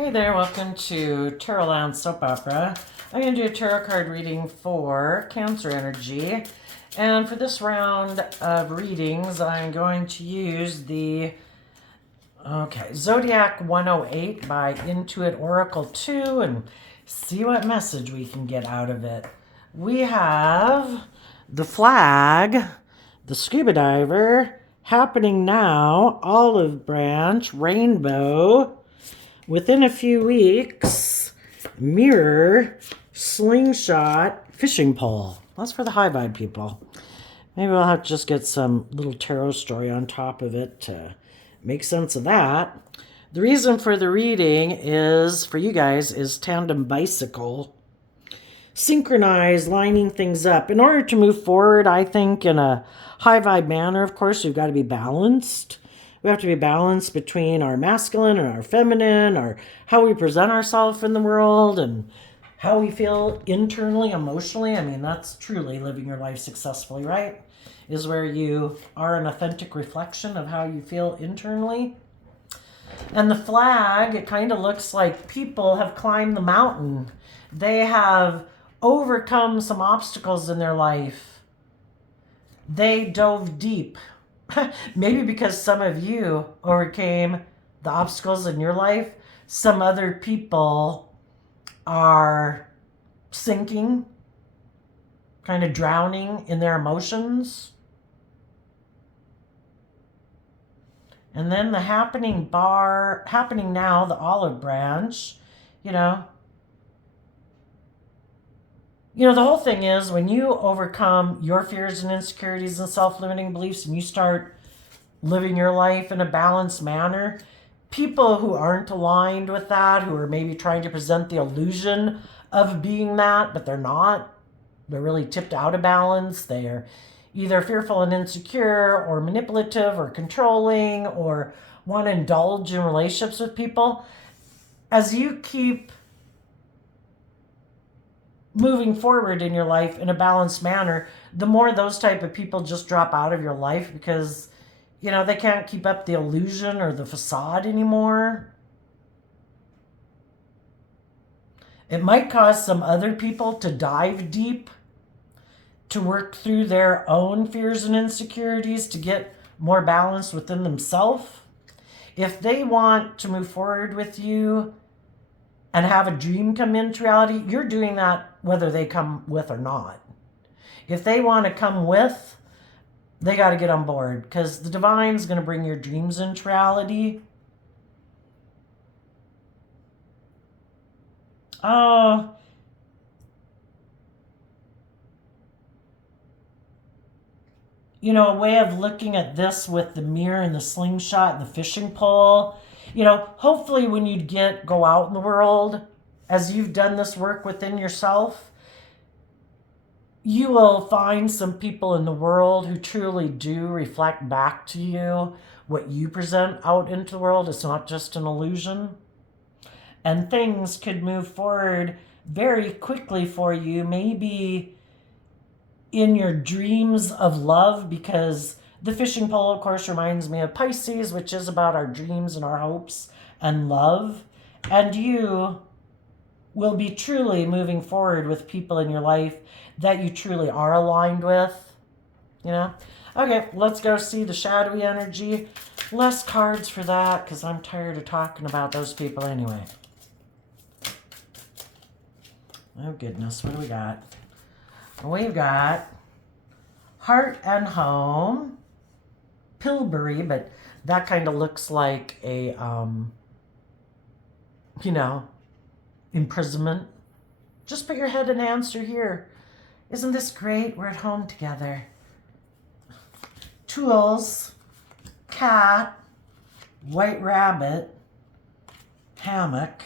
Hey there, welcome to Tarot Land Soap Opera. I'm going to do a tarot card reading for Cancer energy. And for this round of readings, I'm going to use the Zodiac 108 by Intuit Oracle 2 and see what message we can get out of it. We have the flag, the scuba diver, happening now, olive branch, rainbow, within a few weeks, mirror, slingshot, fishing pole. That's for the high vibe people. Maybe we'll have to just get some little tarot story on top of it to make sense of that. The reason for the reading is, for you guys, is tandem bicycle. Synchronize, lining things up. In order to move forward, I think, in a high vibe manner, of course, we've got to be balanced. We have to be balanced between our masculine and our feminine, or how we present ourselves in the world, and how we feel internally, emotionally. I mean, that's truly living your life successfully, right? Is where you are an authentic reflection of how you feel internally. And the flag, it kind of looks like people have climbed the mountain. They have overcome some obstacles in their life. They dove deep. Maybe because some of you overcame the obstacles in your life, some other people are sinking, kind of drowning in their emotions. And then the happening now, the olive branch, the whole thing is when you overcome your fears and insecurities and self-limiting beliefs and you start living your life in a balanced manner, people who aren't aligned with that, who are maybe trying to present the illusion of being that, but they're not, they're really tipped out of balance. They are either fearful and insecure or manipulative or controlling or want to indulge in relationships with people. As you keep moving forward in your life in a balanced manner, the more those type of people just drop out of your life because, they can't keep up the illusion or the facade anymore. It might cause some other people to dive deep, to work through their own fears and insecurities, to get more balanced within themselves. If they want to move forward with you and have a dream come into reality, you're doing that whether they come with or not. If they want to come with, they got to get on board because the divine's going to bring your dreams into reality. Oh, a way of looking at this with the mirror and the slingshot and the fishing pole. Hopefully when you go out in the world, as you've done this work within yourself, you will find some people in the world who truly do reflect back to you what you present out into the world. It's not just an illusion. And things could move forward very quickly for you, maybe in your dreams of love, because the fishing pole, of course, reminds me of Pisces, which is about our dreams and our hopes and love. And you will be truly moving forward with people in your life that you truly are aligned with. Okay, let's go see the shadowy energy. Less cards for that because I'm tired of talking about those people anyway. Oh goodness, what do we got? We've got heart and home, Pilbury, but that kind of looks like a, imprisonment. Just put your head and answer here. Isn't this great? We're at home together. Tools, cat, white rabbit, hammock.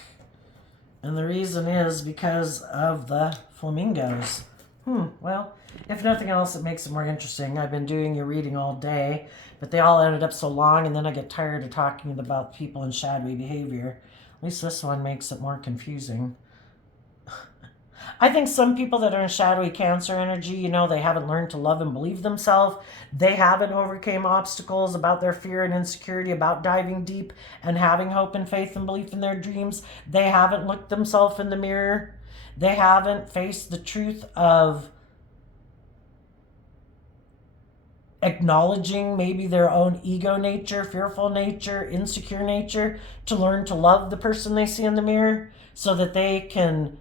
And the reason is because of the flamingos. Well, if nothing else, it makes it more interesting. I've been doing your reading all day, but they all ended up so long, and then I get tired of talking about people and shadowy behavior. At least this one makes it more confusing. I think some people that are in shadowy Cancer energy, they haven't learned to love and believe themselves. They haven't overcame obstacles about their fear and insecurity, about diving deep and having hope and faith and belief in their dreams. They haven't looked themselves in the mirror. They haven't faced the truth of acknowledging maybe their own ego nature, fearful nature, insecure nature, to learn to love the person they see in the mirror so that they can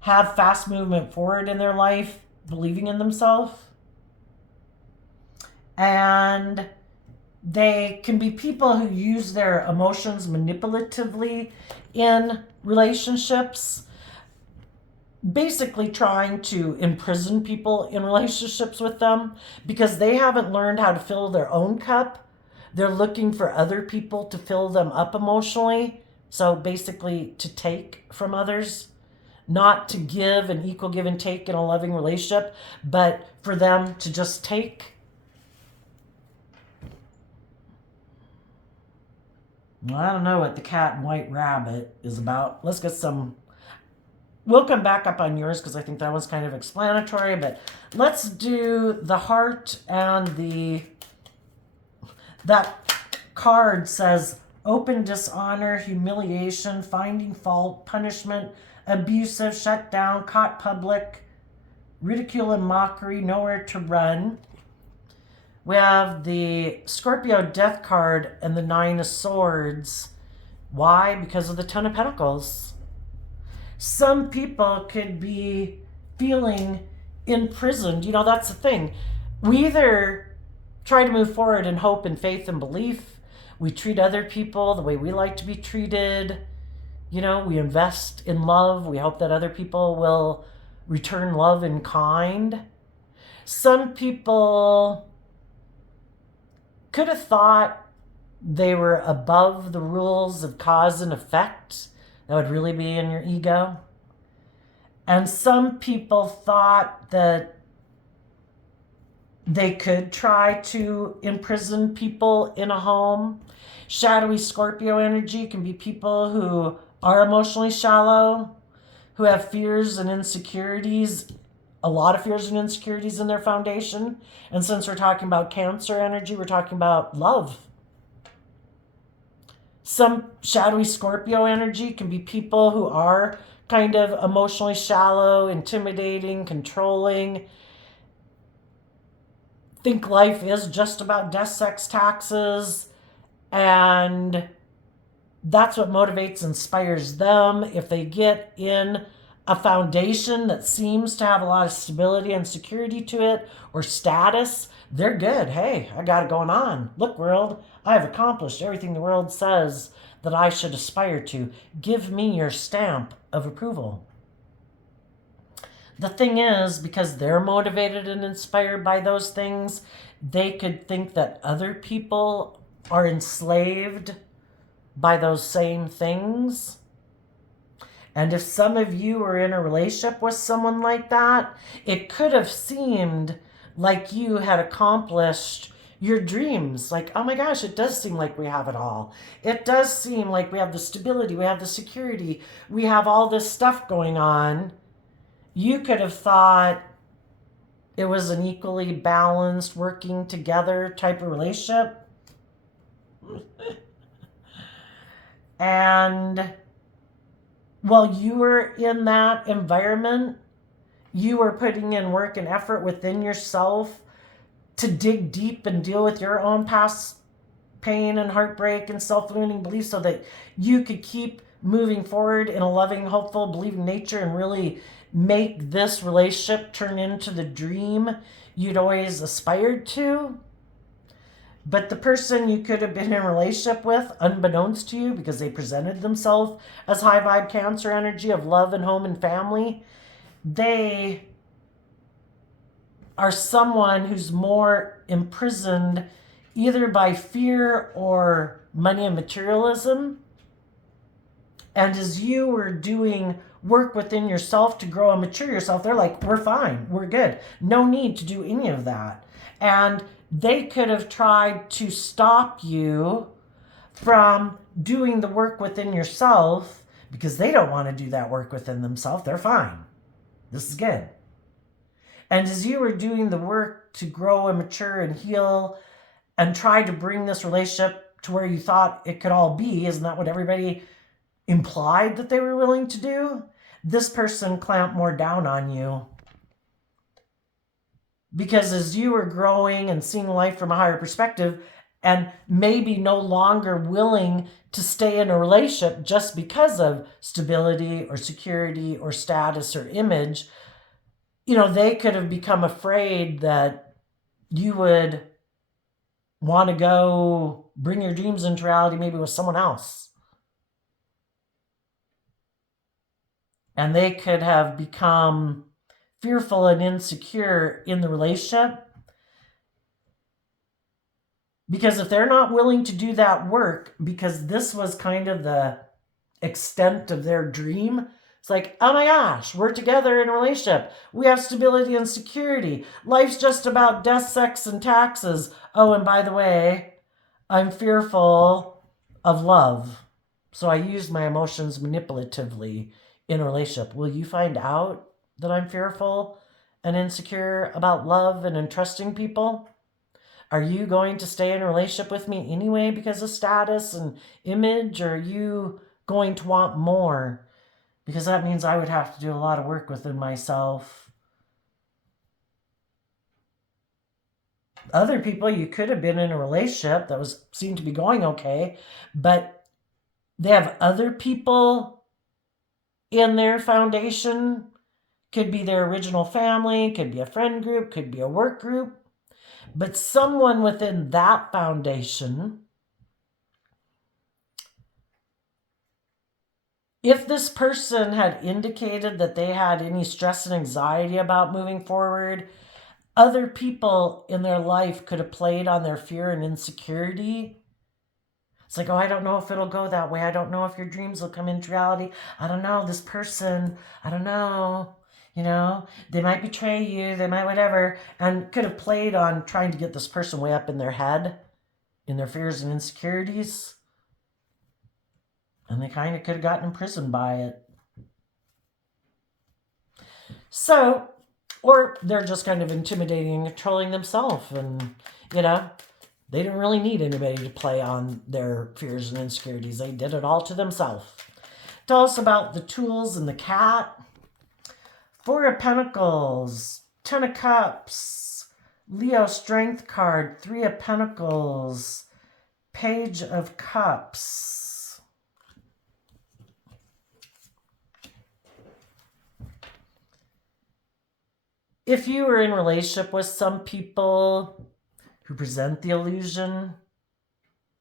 have fast movement forward in their life, believing in themselves. And they can be people who use their emotions manipulatively in relationships, basically trying to imprison people in relationships with them because they haven't learned how to fill their own cup. They're looking for other people to fill them up emotionally. So basically to take from others, not to give an equal give and take in a loving relationship, but for them to just take. Well, I don't know what the cat and white rabbit is about. Let's get some. We'll come back up on yours because I think that was kind of explanatory, but let's do the heart and that card says open dishonor, humiliation, finding fault, punishment, abusive, shut down, caught public, ridicule and mockery, nowhere to run. We have the Scorpio death card and the 9 of swords. Why? Because of the 10 of pentacles. Some people could be feeling imprisoned. That's the thing. We either try to move forward in hope and faith and belief. We treat other people the way we like to be treated. We invest in love. We hope that other people will return love in kind. Some people could have thought they were above the rules of cause and effect. That would really be in your ego. And some people thought that they could try to imprison people in a home. Shadowy Scorpio energy can be people who are emotionally shallow, who have fears and insecurities, a lot of fears and insecurities in their foundation. And since we're talking about Cancer energy, we're talking about love. Some shadowy Scorpio energy can be people who are kind of emotionally shallow, intimidating, controlling, think life is just about death, sex, taxes, and that's what motivates, inspires them. If they get in a foundation that seems to have a lot of stability and security to it, or status, they're good. Hey, I got it going on. Look, world, I have accomplished everything the world says that I should aspire to. Give me your stamp of approval. The thing is, because they're motivated and inspired by those things, they could think that other people are enslaved by those same things. And if some of you are in a relationship with someone like that, it could have seemed like you had accomplished your dreams. Like, oh my gosh, it does seem like we have it all. It does seem like we have the stability, we have the security, we have all this stuff going on. You could have thought it was an equally balanced, working together type of relationship. And while you were in that environment, you were putting in work and effort within yourself to dig deep and deal with your own past pain and heartbreak and self-limiting beliefs so that you could keep moving forward in a loving, hopeful, believing nature and really make this relationship turn into the dream you'd always aspired to. But the person you could have been in a relationship with, unbeknownst to you, because they presented themselves as high vibe Cancer energy of love and home and family, they are someone who's more imprisoned either by fear or money and materialism. And as you were doing work within yourself to grow and mature yourself, they're like, we're fine, we're good. No need to do any of that. And they could have tried to stop you from doing the work within yourself because they don't want to do that work within themselves. They're fine. This is good. And as you were doing the work to grow and mature and heal and try to bring this relationship to where you thought it could all be, isn't that what everybody implied that they were willing to do? This person clamped more down on you. Because as you were growing and seeing life from a higher perspective and maybe no longer willing to stay in a relationship just because of stability or security or status or image, they could have become afraid that you would want to go bring your dreams into reality maybe with someone else. And they could have become fearful and insecure in the relationship. Because if they're not willing to do that work, because this was kind of the extent of their dream, it's like, oh my gosh, we're together in a relationship. We have stability and security. Life's just about death, sex, and taxes. Oh, and by the way, I'm fearful of love. So I use my emotions manipulatively in a relationship. Will you find out that I'm fearful and insecure about love and entrusting people? Are you going to stay in a relationship with me anyway because of status and image? Or are you going to want more? Because that means I would have to do a lot of work within myself. Other people, you could have been in a relationship that seemed to be going okay, but they have other people in their foundation. Could be their original family, could be a friend group, could be a work group. But someone within that foundation, if this person had indicated that they had any stress and anxiety about moving forward, other people in their life could have played on their fear and insecurity. It's like, oh, I don't know if it'll go that way. I don't know if your dreams will come into reality. I don't know, this person, I don't know. They might betray you, they might whatever, and could have played on trying to get this person way up in their head, in their fears and insecurities. And they kind of could have gotten imprisoned by it. So, or they're just kind of intimidating and controlling themselves, and, they didn't really need anybody to play on their fears and insecurities. They did it all to themselves. Tell us about the tools and the cat. Four of Pentacles, Ten of Cups, Leo Strength card, Three of Pentacles, Page of Cups. If you were in a relationship with some people who present the illusion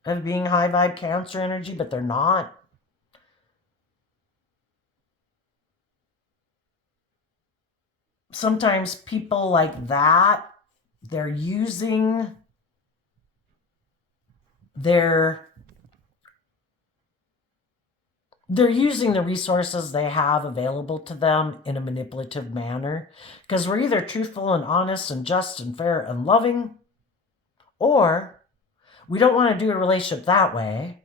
of being high vibe Cancer energy, but they're not, sometimes people like that, they're using the resources they have available to them in a manipulative manner, because we're either truthful and honest and just and fair and loving, or we don't want to do a relationship that way,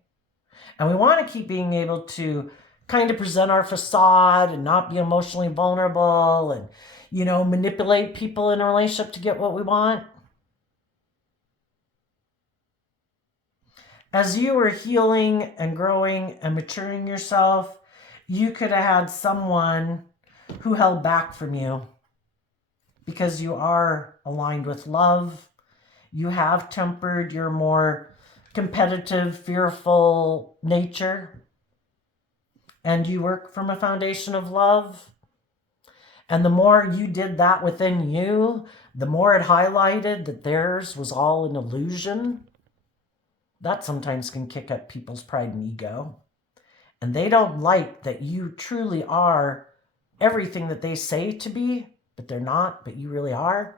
and we want to keep being able to kind of present our facade and not be emotionally vulnerable and manipulate people in a relationship to get what we want. As you were healing and growing and maturing yourself, you could have had someone who held back from you because you are aligned with love. You have tempered your more competitive, fearful nature, and you work from a foundation of love. And the more you did that within you, the more it highlighted that theirs was all an illusion. That sometimes can kick up people's pride and ego. And they don't like that you truly are everything that they say to be, but they're not, but you really are.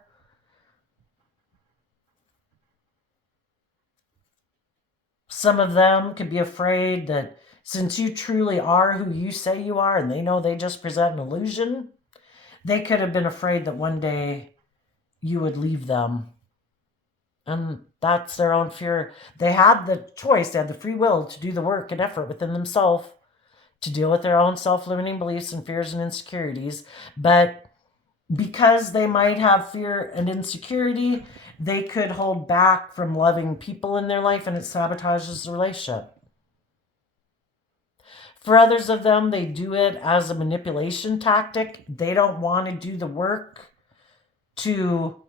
Some of them could be afraid that since you truly are who you say you are, and they know they just present an illusion, they could have been afraid that one day you would leave them. And that's their own fear. They had the choice, they had the free will to do the work and effort within themselves to deal with their own self-limiting beliefs and fears and insecurities. But because they might have fear and insecurity, they could hold back from loving people in their life, and it sabotages the relationship. For others of them, they do it as a manipulation tactic. They don't want to do the work to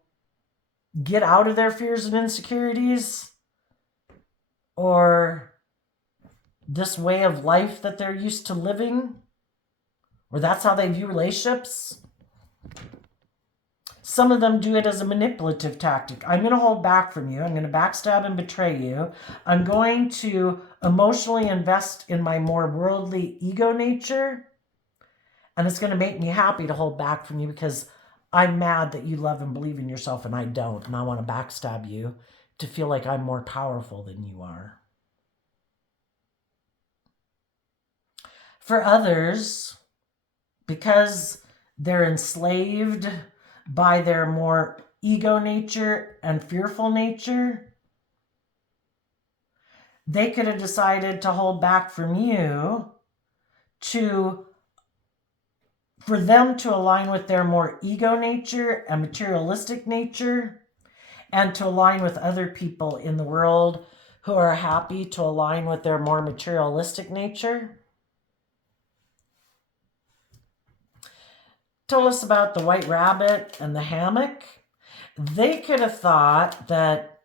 get out of their fears and insecurities or this way of life that they're used to living, or that's how they view relationships. Some of them do it as a manipulative tactic. I'm going to hold back from you. I'm going to backstab and betray you. I'm going to emotionally invest in my more worldly ego nature. And it's going to make me happy to hold back from you because I'm mad that you love and believe in yourself and I don't. And I want to backstab you to feel like I'm more powerful than you are. For others, because they're enslaved by their more ego nature and fearful nature, they could have decided to hold back from you for them to align with their more ego nature and materialistic nature, and to align with other people in the world who are happy to align with their more materialistic nature. Told us about the white rabbit and the hammock. They could have thought that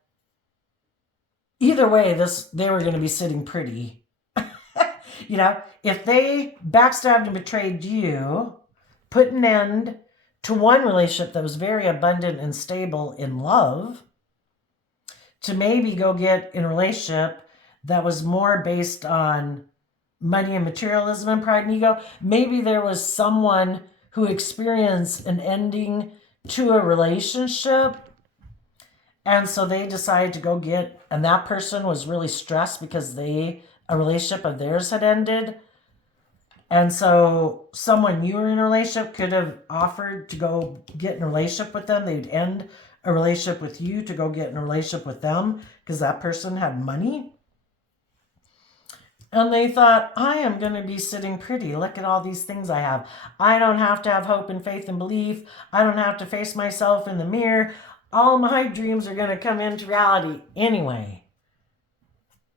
either way, they were going to be sitting pretty. If they backstabbed and betrayed you, put an end to one relationship that was very abundant and stable in love, to maybe go get in a relationship that was more based on money and materialism and pride and ego. Maybe there was someone who experienced an ending to a relationship, and so they decided to go get, and that person was really stressed because a relationship of theirs had ended. And so someone you were in a relationship could have offered to go get in a relationship with them. They'd end a relationship with you to go get in a relationship with them because that person had money. And they thought, I am going to be sitting pretty. Look at all these things I have. I don't have to have hope and faith and belief. I don't have to face myself in the mirror. All my dreams are going to come into reality anyway.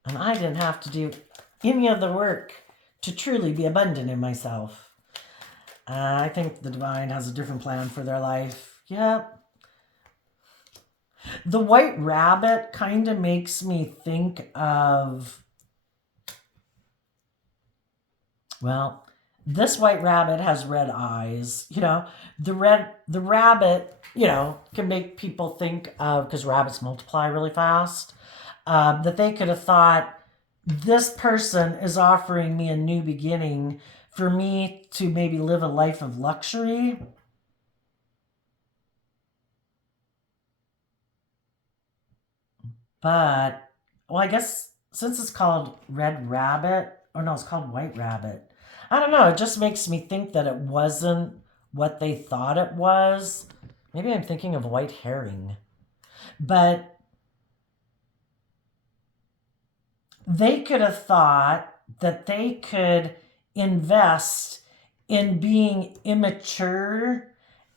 And I didn't have to do any of the work to truly be abundant in myself. I think the divine has a different plan for their life. Yep. The white rabbit kind of makes me think of, well, this white rabbit has red eyes. The rabbit, can make people think of, because rabbits multiply really fast, that they could have thought, this person is offering me a new beginning for me to maybe live a life of luxury. But, well, I guess since it's called red rabbit, or no, it's called white rabbit. I don't know. It just makes me think that it wasn't what they thought it was. Maybe I'm thinking of white herring. But they could have thought that they could invest in being immature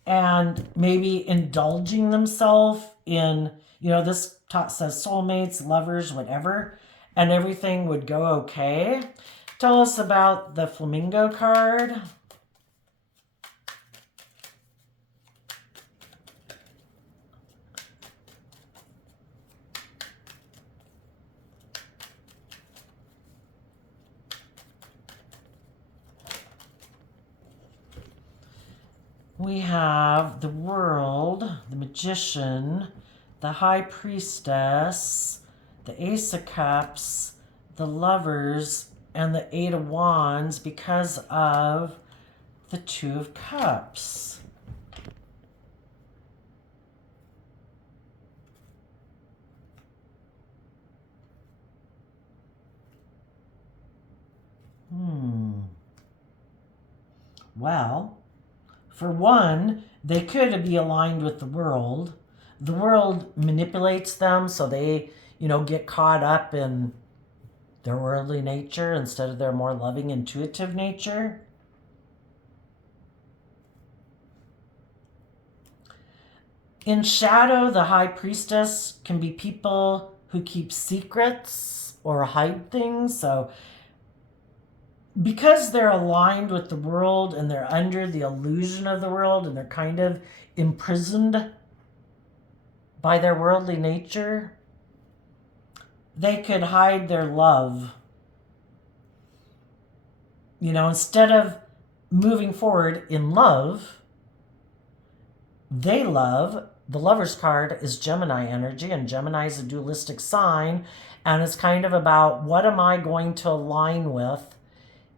and maybe indulging themselves in, this says soulmates, lovers, whatever, and everything would go okay. Tell us about the flamingo card. We have the world, the magician, the high priestess, the ace of cups, the lovers, and the 8 of wands because of the 2 of cups. Well, for one, they could be aligned with the world. The world manipulates them so they, get caught up in their worldly nature instead of their more loving, intuitive nature. In shadow, the high priestess can be people who keep secrets or hide things. So because they're aligned with the world and they're under the illusion of the world and they're kind of imprisoned by their worldly nature, they could hide their love. You know, instead of moving forward in love, they love. The Lover's card is Gemini energy, and Gemini is a dualistic sign, and it's kind of about what am I going to align with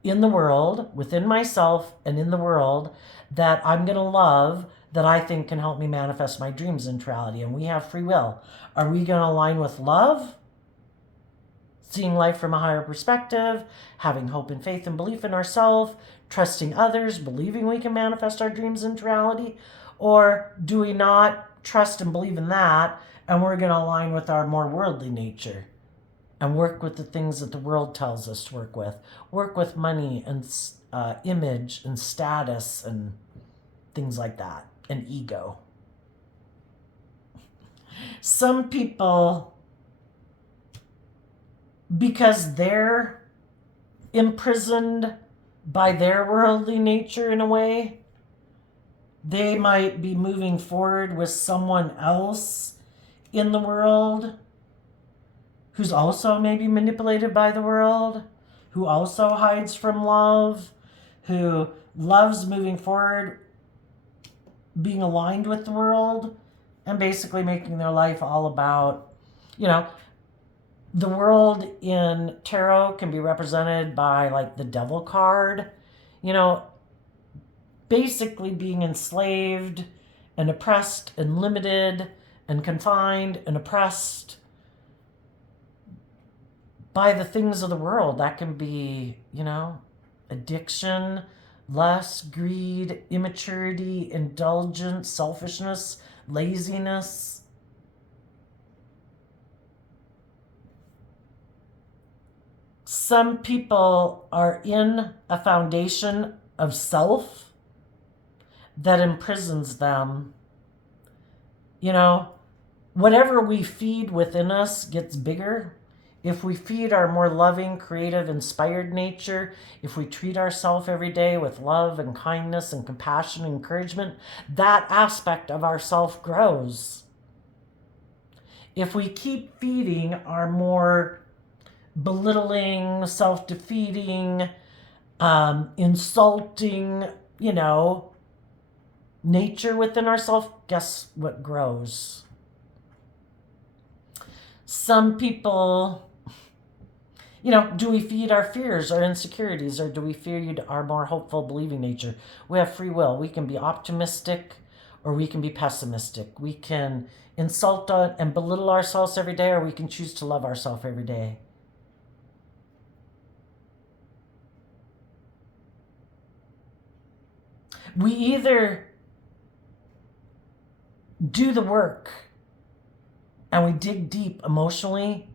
in the world, within myself and in the world, that I'm going to love, that I think can help me manifest my dreams into reality. And we have free will. Are we going to align with love? Seeing life from a higher perspective, having hope and faith and belief in ourselves, trusting others, believing we can manifest our dreams into reality? Or do we not trust and believe in that, and we're going to align with our more worldly nature and work with the things that the world tells us to work with money and image and status and things like that, and ego? Some people, because they're imprisoned by their worldly nature in a way, they might be moving forward with someone else in the world who's also maybe manipulated by the world, who also hides from love, who loves moving forward, being aligned with the world, and basically making their life all about, you know, the world in tarot can be represented by like the Devil card, you know, basically being enslaved and oppressed and limited and confined and oppressed by the things of the world. That can be, you know, addiction, lust, greed, immaturity, indulgence, selfishness, laziness. Some people are in a foundation of self that imprisons them. You know, whatever we feed within us gets bigger. If we feed our more loving, creative, inspired nature, if we treat ourselves every day with love and kindness and compassion and encouragement, that aspect of ourself grows. If we keep feeding our more belittling, self-defeating, insulting, you know, nature within ourselves, guess what grows? Some people, you know, do we feed our fears, our insecurities, or do we feed our more hopeful, believing nature? We have free will. We can be optimistic or we can be pessimistic. We can insult and belittle ourselves every day, or we can choose to love ourselves every day. We either do the work and we dig deep emotionally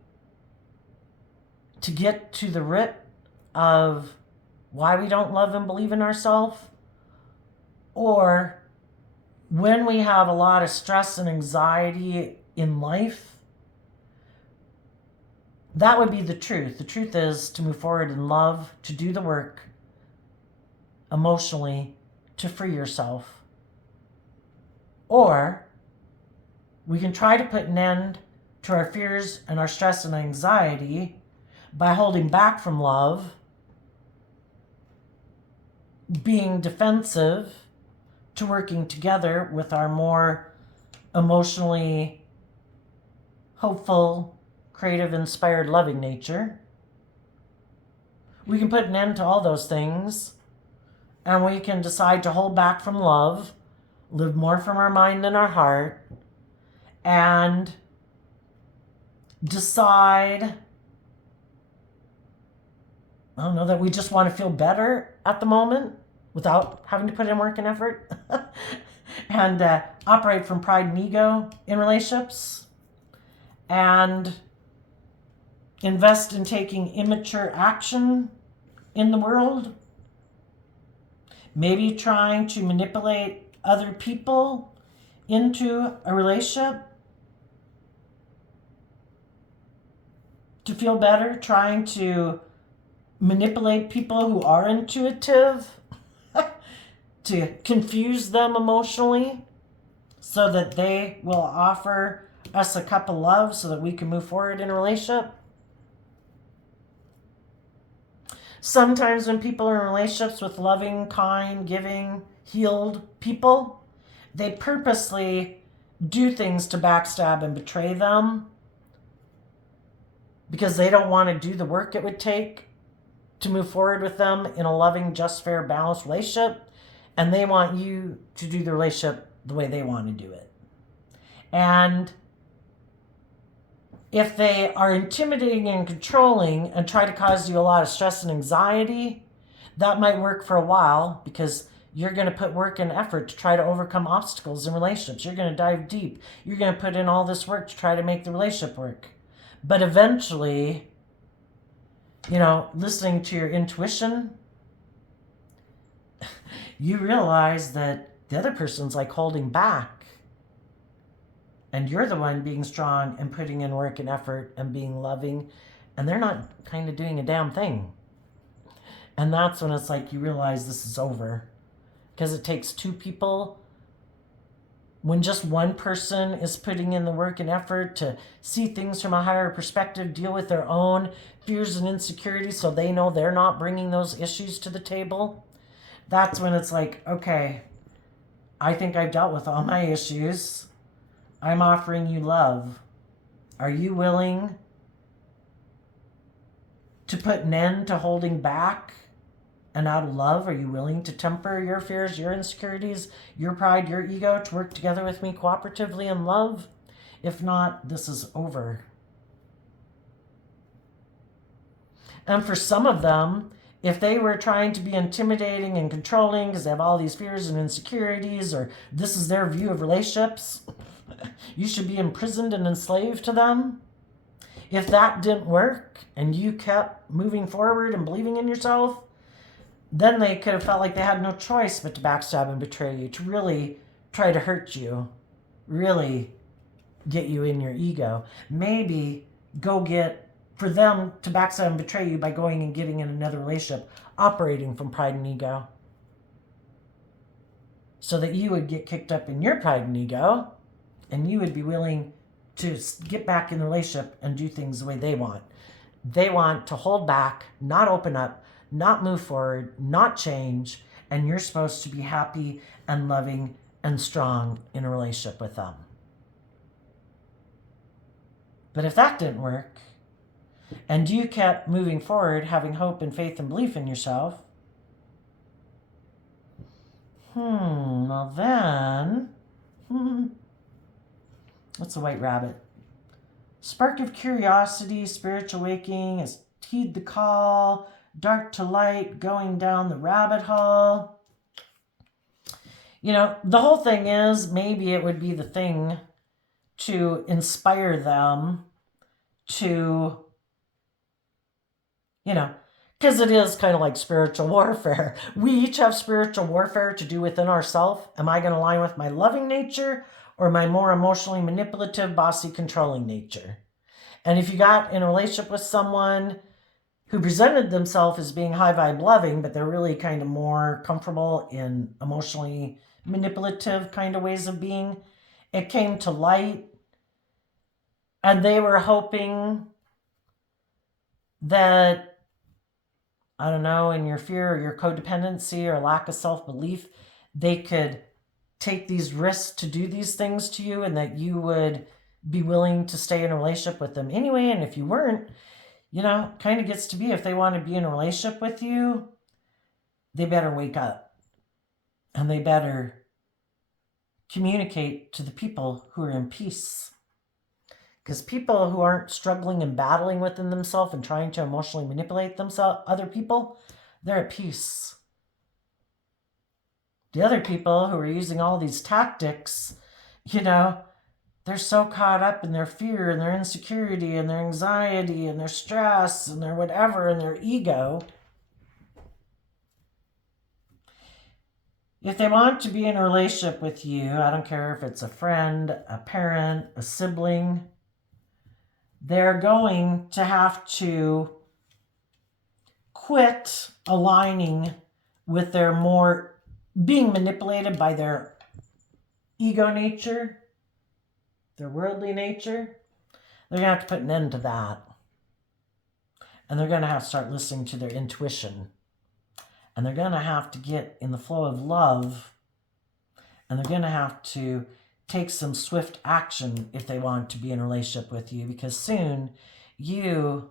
to get to the root of why we don't love and believe in ourselves, or when we have a lot of stress and anxiety in life, that would be the truth. The truth is to move forward in love, to do the work emotionally, to free yourself. Or we can try to put an end to our fears and our stress and anxiety by holding back from love, being defensive, to working together with our more emotionally hopeful, creative, inspired, loving nature. We can put an end to all those things, and we can decide to hold back from love, live more from our mind than our heart, and decide, I don't know, that we just want to feel better at the moment without having to put in work and effort, and operate from pride and ego in relationships, and invest in taking immature action in the world, maybe trying to manipulate other people into a relationship to feel better, trying to manipulate people who are intuitive, to confuse them emotionally so that they will offer us a cup of love so that we can move forward in a relationship. Sometimes when people are in relationships with loving, kind, giving, healed people, they purposely do things to backstab and betray them because they don't want to do the work it would take to move forward with them in a loving, just, fair, balanced relationship. And they want you to do the relationship the way they want to do it. And if they are intimidating and controlling and try to cause you a lot of stress and anxiety, that might work for a while because you're going to put work and effort to try to overcome obstacles in relationships. You're going to dive deep. You're going to put in all this work to try to make the relationship work. But eventually, listening to your intuition, you realize that the other person's like holding back. And you're the one being strong and putting in work and effort and being loving. And they're not kind of doing a damn thing. And that's when it's like you realize this is over. Because it takes two people. When just one person is putting in the work and effort to see things from a higher perspective, deal with their own fears and insecurities so they know they're not bringing those issues to the table, that's when it's like, okay, I think I've dealt with all my issues. I'm offering you love. Are you willing to put an end to holding back? And out of love, are you willing to temper your fears, your insecurities, your pride, your ego to work together with me cooperatively in love? If not, this is over. And for some of them, if they were trying to be intimidating and controlling because they have all these fears and insecurities, or this is their view of relationships, you should be imprisoned and enslaved to them. If that didn't work and you kept moving forward and believing in yourself, then they could have felt like they had no choice but to backstab and betray you, to really try to hurt you, really get you in your ego. Maybe for them to backstab and betray you by going and getting in another relationship, operating from pride and ego. So that you would get kicked up in your pride and ego, and you would be willing to get back in the relationship and do things the way they want. They want to hold back, not open up, not move forward, not change, and you're supposed to be happy and loving and strong in a relationship with them. But if that didn't work, and you kept moving forward, having hope and faith and belief in yourself, well then, what's a white rabbit? Spark of curiosity, spiritual waking, has heed the call, dark to light, going down the rabbit hole. The whole thing is, maybe it would be the thing to inspire them to, because it is kind of like spiritual warfare. We each have spiritual warfare to do within ourselves. Am I going to align with my loving nature or my more emotionally manipulative, bossy, controlling nature? And if you got in a relationship with someone who presented themselves as being high vibe loving, but they're really kind of more comfortable in emotionally manipulative kind of ways of being, it came to light, and they were hoping that, I don't know, in your fear or your codependency or lack of self-belief, they could take these risks to do these things to you, and that you would be willing to stay in a relationship with them anyway. And if you weren't, kind of gets to be, if they want to be in a relationship with you, they better wake up. And they better communicate to the people who are in peace. Because people who aren't struggling and battling within themselves and trying to emotionally manipulate other people, they're at peace. The other people who are using all these tactics, they're so caught up in their fear and their insecurity and their anxiety and their stress and their whatever and their ego. If they want to be in a relationship with you, I don't care if it's a friend, a parent, a sibling, they're going to have to quit aligning with their more being manipulated by their ego nature, their worldly nature. They're going to have to put an end to that. And they're going to have to start listening to their intuition. And they're going to have to get in the flow of love. And they're going to have to take some swift action if they want to be in a relationship with you, because soon you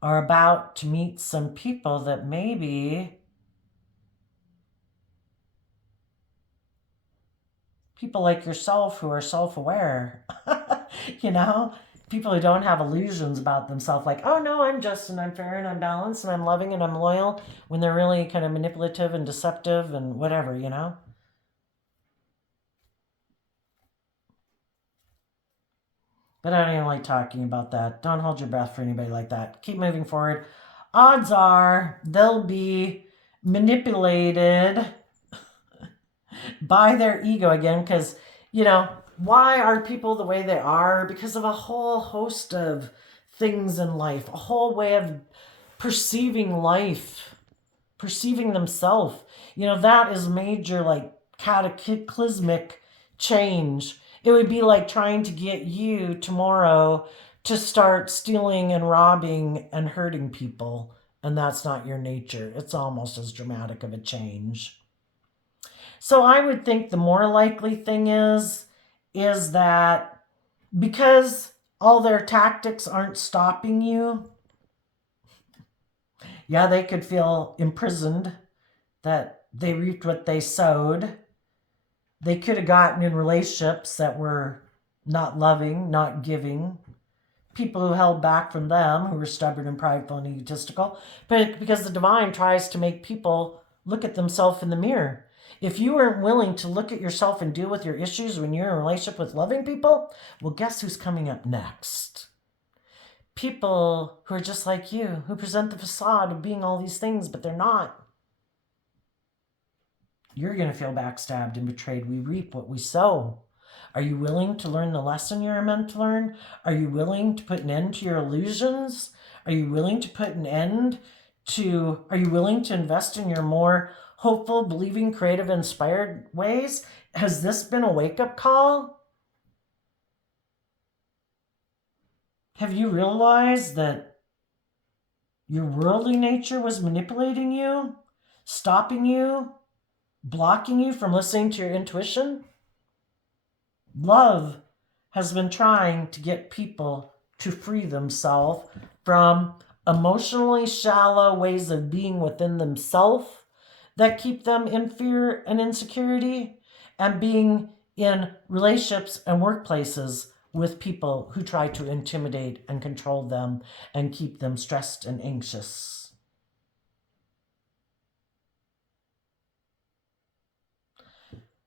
are about to meet some people that maybe people like yourself who are self-aware. You know, people who don't have illusions about themselves, like, oh no, I'm just and I'm fair and I'm balanced and I'm loving and I'm loyal, when they're really kind of manipulative and deceptive and whatever, you know. But I don't even like talking about that. Don't hold your breath for anybody like that. Keep moving forward. Odds are they'll be manipulated by their ego again, because, you know, why are people the way they are? Because of a whole host of things in life, a whole way of perceiving life, perceiving themselves. You know, that is major, like, cataclysmic change. It would be like trying to get you tomorrow to start stealing and robbing and hurting people, and that's not your nature. It's almost as dramatic of a change. So I would think the more likely thing is that because all their tactics aren't stopping you, yeah, they could feel imprisoned, that they reaped what they sowed. They could have gotten in relationships that were not loving, not giving, people who held back from them, who were stubborn and prideful and egotistical. But because the divine tries to make people look at themselves in the mirror. If you aren't willing to look at yourself and deal with your issues when you're in a relationship with loving people, well, guess who's coming up next? People who are just like you, who present the facade of being all these things, but they're not. You're going to feel backstabbed and betrayed. We reap what we sow. Are you willing to learn the lesson you're meant to learn? Are you willing to put an end to your illusions? Are you willing to put an end to, are you willing to invest in your more hopeful, believing, creative, inspired ways? Has this been a wake-up call? Have you realized that your worldly nature was manipulating you, stopping you, blocking you from listening to your intuition? Love has been trying to get people to free themselves from emotionally shallow ways of being within themselves that keep them in fear and insecurity, and being in relationships and workplaces with people who try to intimidate and control them and keep them stressed and anxious.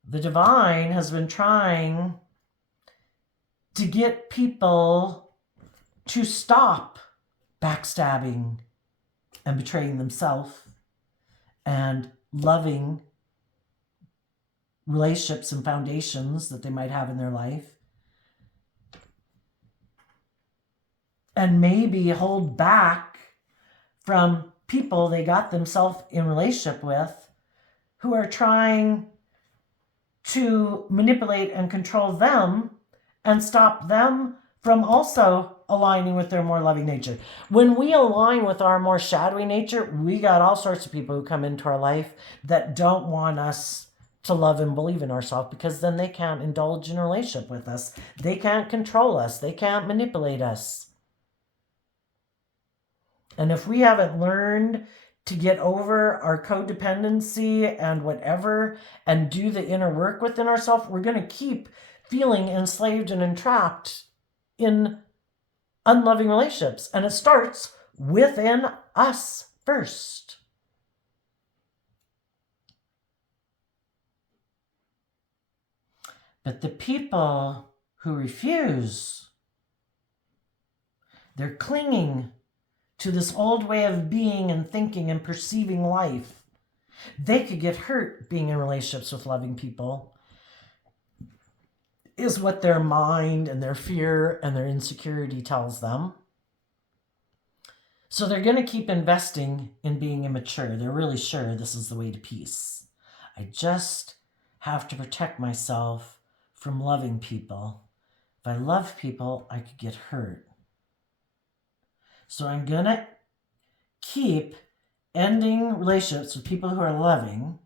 The divine has been trying to get people to stop backstabbing and betraying themselves and loving relationships and foundations that they might have in their life, and maybe hold back from people they got themselves in relationship with who are trying to manipulate and control them and stop them from also aligning with their more loving nature. When we align with our more shadowy nature, we got all sorts of people who come into our life that don't want us to love and believe in ourselves, because then they can't indulge in a relationship with us. They can't control us. They can't manipulate us. And if we haven't learned to get over our codependency and whatever and do the inner work within ourselves, we're going to keep feeling enslaved and entrapped in unloving relationships. And it starts within us first. But the people who refuse, they're clinging to this old way of being and thinking and perceiving life. They could get hurt being in relationships with loving people, is what their mind and their fear and their insecurity tells them. So they're going to keep investing in being immature. They're really sure this is the way to peace. I just have to protect myself from loving people. If I love people, I could get hurt. So I'm going to keep ending relationships with people who are loving.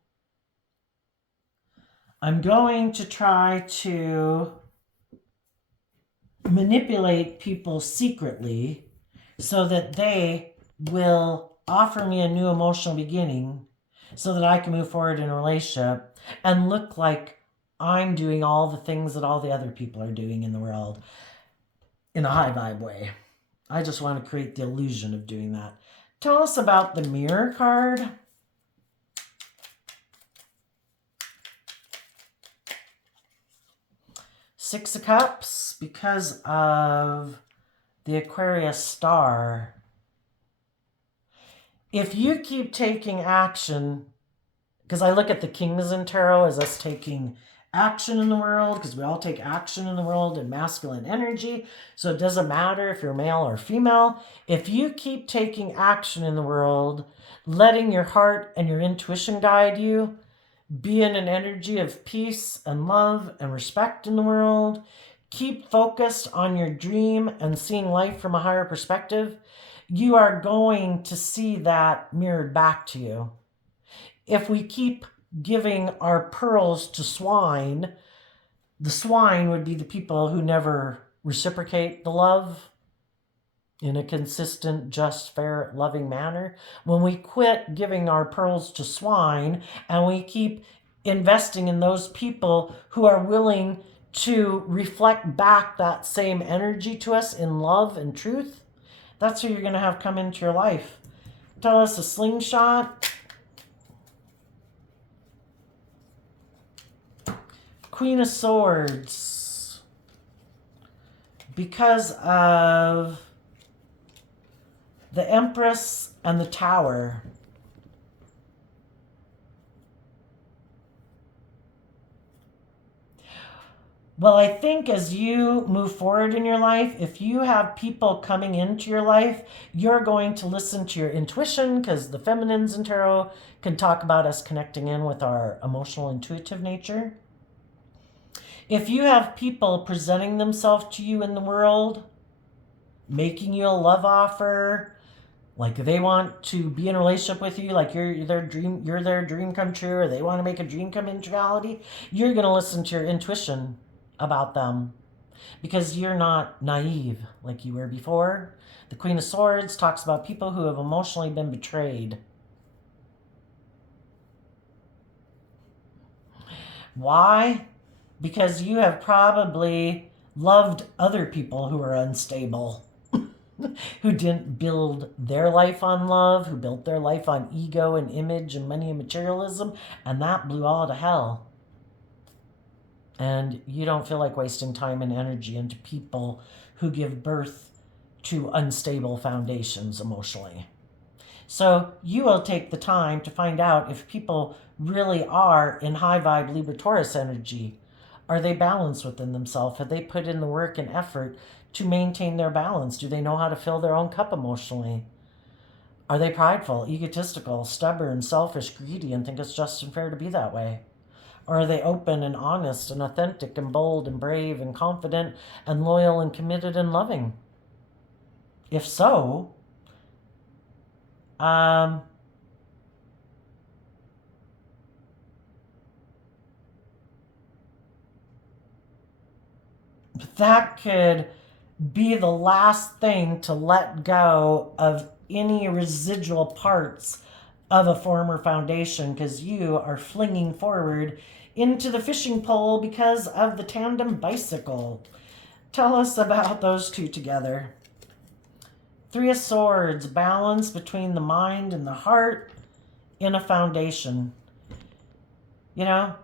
I'm going to try to manipulate people secretly so that they will offer me a new emotional beginning so that I can move forward in a relationship and look like I'm doing all the things that all the other people are doing in the world in a high vibe way. I just want to create the illusion of doing that. Tell us about the Mirror card. Six of Cups, because of the Aquarius star. If you keep taking action, because I look at the Kings in Tarot as us taking action in the world, because we all take action in the world in masculine energy, so it doesn't matter if you're male or female. If you keep taking action in the world, letting your heart and your intuition guide you, be in an energy of peace and love and respect in the world, keep focused on your dream and seeing life from a higher perspective, you are going to see that mirrored back to you. If we keep giving our pearls to swine, the swine would be the people who never reciprocate the love in a consistent, just, fair, loving manner. When we quit giving our pearls to swine and we keep investing in those people who are willing to reflect back that same energy to us in love and truth, that's who you're going to have come into your life. Tell us a slingshot. Queen of Swords. Because of the Empress and the Tower. Well, I think as you move forward in your life, if you have people coming into your life, you're going to listen to your intuition, because the feminines in tarot can talk about us connecting in with our emotional, intuitive nature. If you have people presenting themselves to you in the world, making you a love offer, like they want to be in a relationship with you, like you're their dream come true, or they want to make a dream come into reality, you're going to listen to your intuition about them, because you're not naive like you were before. The Queen of Swords talks about people who have emotionally been betrayed. Why? Because you have probably loved other people who are unstable, who didn't build their life on love, who built their life on ego and image and money and materialism, and that blew all to hell. And you don't feel like wasting time and energy into people who give birth to unstable foundations emotionally. So you will take the time to find out if people really are in high vibe Libra Taurus energy. Are they balanced within themselves? Have they put in the work and effort to maintain their balance? Do they know how to fill their own cup emotionally? Are they prideful, egotistical, stubborn, selfish, greedy, and think it's just and fair to be that way? Or are they open and honest and authentic and bold and brave and confident and loyal and committed and loving? If so, that could be the last thing to let go of any residual parts of a former foundation, because you are flinging forward into the fishing pole because of the tandem bicycle. Tell us about those two together. Three of Swords, balance between the mind and the heart in a foundation. You know,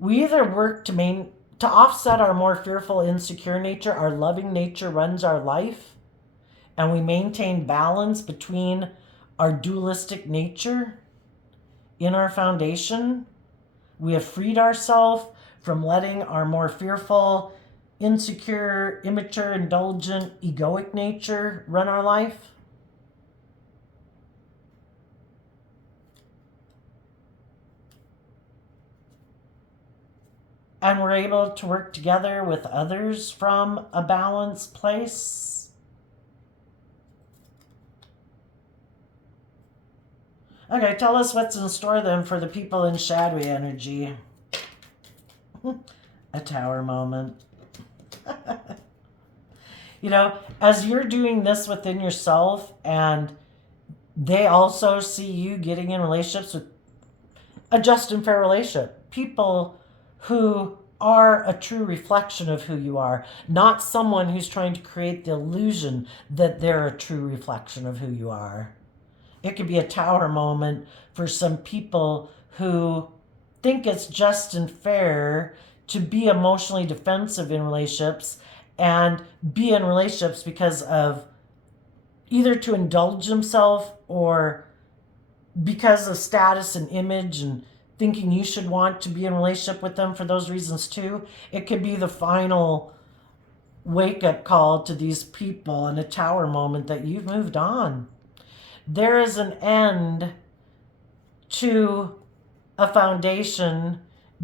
we either work to offset our more fearful, insecure nature. Our loving nature runs our life, and we maintain balance between our dualistic nature in our foundation. We have freed ourselves from letting our more fearful, insecure, immature, indulgent, egoic nature run our life. And we're able to work together with others from a balanced place. Okay, tell us what's in store then for the people in shadowy energy. A tower moment. You know, as you're doing this within yourself and they also see you getting in relationships with a just and fair relationship, people who are a true reflection of who you are, not someone who's trying to create the illusion that they're a true reflection of who you are. It could be a tower moment for some people who think it's just and fair to be emotionally defensive in relationships and be in relationships because of either to indulge themselves or because of status and image and thinking you should want to be in a relationship with them for those reasons too. It could be the final wake-up call to these people and a tower moment that you've moved on. There is an end to a foundation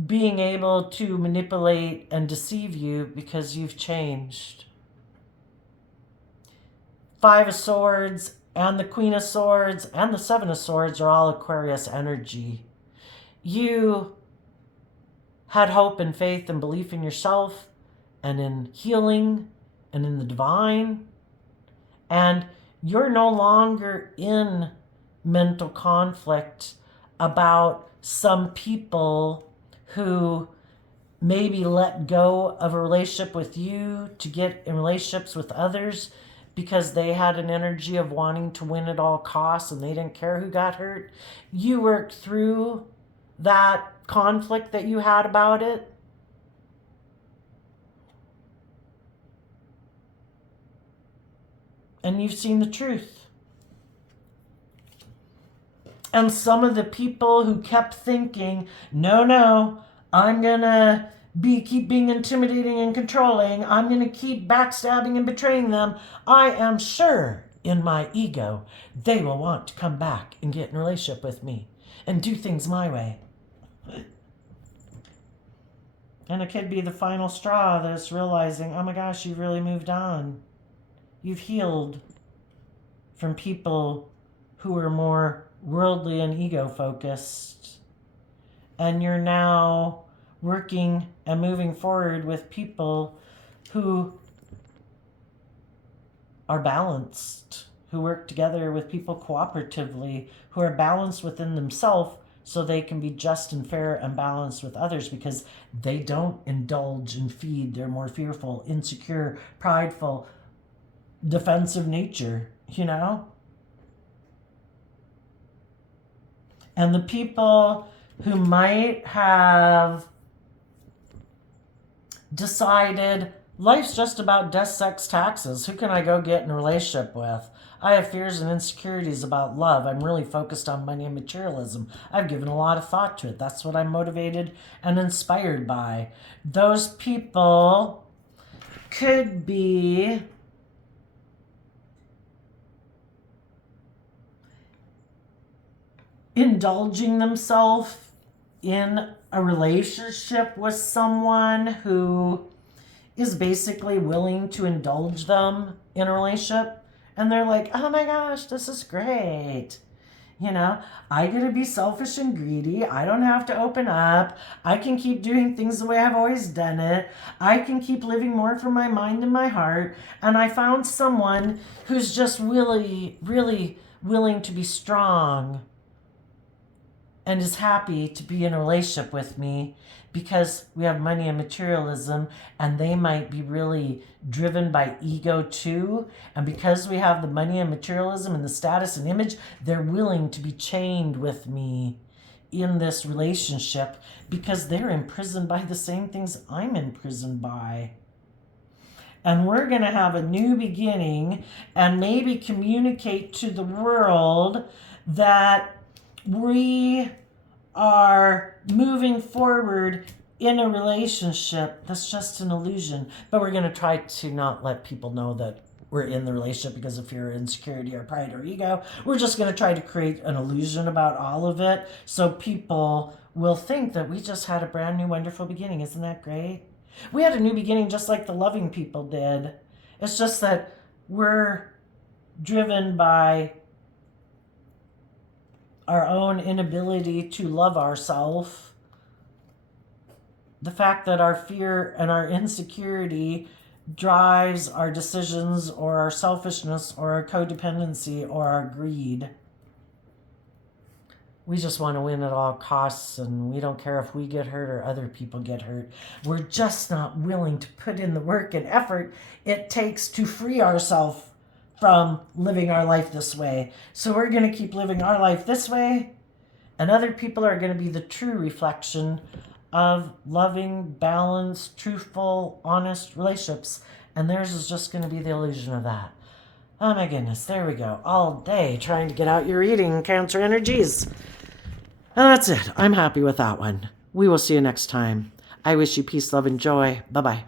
being able to manipulate and deceive you because you've changed. Five of Swords and the Queen of Swords and the Seven of Swords are all Aquarius energy. You had hope and faith and belief in yourself and in healing and in the divine. And you're no longer in mental conflict about some people who maybe let go of a relationship with you to get in relationships with others because they had an energy of wanting to win at all costs and they didn't care who got hurt. You worked through that conflict that you had about it. And you've seen the truth. And some of the people who kept thinking, no, I'm going to keep being intimidating and controlling. I'm going to keep backstabbing and betraying them. I am sure in my ego they will want to come back and get in a relationship with me and do things my way. And it could be the final straw that's realizing, oh my gosh, you've really moved on. You've healed from people who are more worldly and ego focused. And you're now working and moving forward with people who are balanced, who work together with people cooperatively, who are balanced within themselves so they can be just and fair and balanced with others because they don't indulge and feed their more fearful, insecure, prideful, defensive nature, you know? And the people who might have decided life's just about death, sex, taxes. Who can I go get in a relationship with? I have fears and insecurities about love. I'm really focused on money and materialism. I've given a lot of thought to it. That's what I'm motivated and inspired by. Those people could be indulging themselves in a relationship with someone who is basically willing to indulge them in a relationship. And they're like, oh my gosh, this is great. You know, I get to be selfish and greedy. I don't have to open up. I can keep doing things the way I've always done it. I can keep living more from my mind and my heart. And I found someone who's just really, really willing to be strong and is happy to be in a relationship with me because we have money and materialism, and they might be really driven by ego too. And because we have the money and materialism and the status and image, they're willing to be chained with me in this relationship because they're imprisoned by the same things I'm imprisoned by. And we're going to have a new beginning and maybe communicate to the world that we are moving forward in a relationship that's just an illusion. But we're going to try to not let people know that we're in the relationship because of fear, insecurity, or pride, or ego. We're just going to try to create an illusion about all of it so people will think that we just had a brand new, wonderful beginning. Isn't that great? We had a new beginning just like the loving people did. It's just that we're driven by our own inability to love ourselves. The fact that our fear and our insecurity drives our decisions, or our selfishness, or our codependency, or our greed. We just want to win at all costs, and we don't care if we get hurt or other people get hurt. We're just not willing to put in the work and effort it takes to free ourselves from living our life this way. So we're going to keep living our life this way, and other people are going to be the true reflection of loving, balanced, truthful, honest relationships, and theirs is just going to be the illusion of that. Oh my goodness, there we go. All day trying to get out your reading, Cancer energies. And that's it. I'm happy with that one. We will see you next time. I wish you peace, love, and joy. Bye-bye.